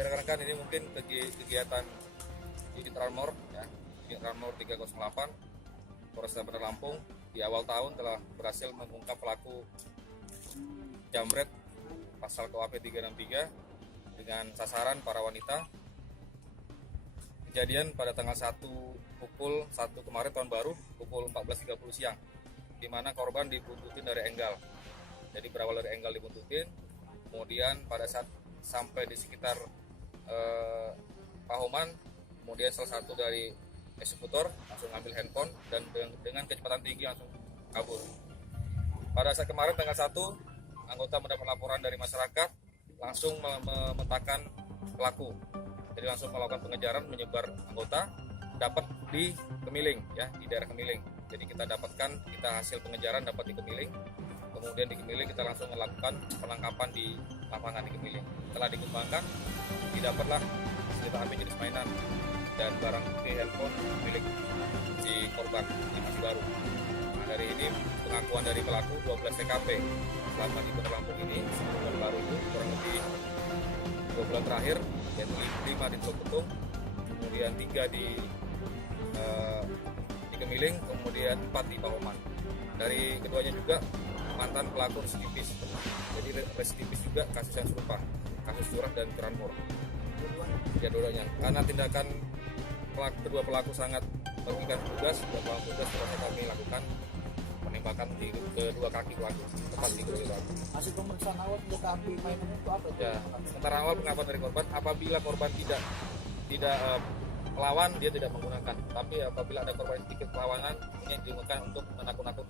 dari rekan-rekan, ini mungkin kegiatan Unit Ranmor ya, Unit Ranmor 308 Polresta Bandar Lampung di awal tahun telah berhasil mengungkap pelaku jambret pasal KUHP 363 dengan sasaran para wanita. Kejadian pada tanggal 1 pukul 1 kemarin tahun baru pukul 14.30 siang, di mana korban dibuntutin dari enggal. Jadi berawal dari enggal dibuntutin, kemudian pada saat sampai di sekitar Pahoman, kemudian salah satu dari eksekutor langsung ambil handphone dan dengan kecepatan tinggi langsung kabur. Pada saat kemarin tanggal 1, anggota mendapat laporan dari masyarakat, langsung memetakan pelaku. Jadi langsung melakukan pengejaran, menyebar anggota, dapat di Kemiling ya, di daerah Kemiling. Jadi kita hasil pengejaran dapat di Kemiling. Kemudian di Kemiling kita langsung melakukan penangkapan di lapangan di Kemiling. Setelah dikembangkan, didapatlah senjata api jenis mainan dan barang bukti handphone milik si korban di Masih Baru. Nah, dari ini pengakuan dari pelaku 12 TKP selama di Bandar Lampung ini sebelum baru itu kurang lebih 2 bulan terakhir, yaitu 5 di Teluk Betung, kemudian 3 di Kemiling, kemudian 4 di Pahoman. Dari keduanya juga mantan pelaku residivis, jadi residivis juga kasus yang serupa, kasus curah dan curanmor. Ya, dua-duanya karena tindakan kedua pelaku sangat merugikan petugas, terpaksa kami lakukan penembakan di kedua kaki pelaku, tepat di kedua pelaku. Hasil pemeriksaan awal senjata api mainan itu apa? Ya, sementara awal pengakuan dari korban, apabila korban tidak melawan, dia tidak menggunakan. Tapi apabila ada korban sedikit perlawanan, ini digunakan untuk menakut-nakut.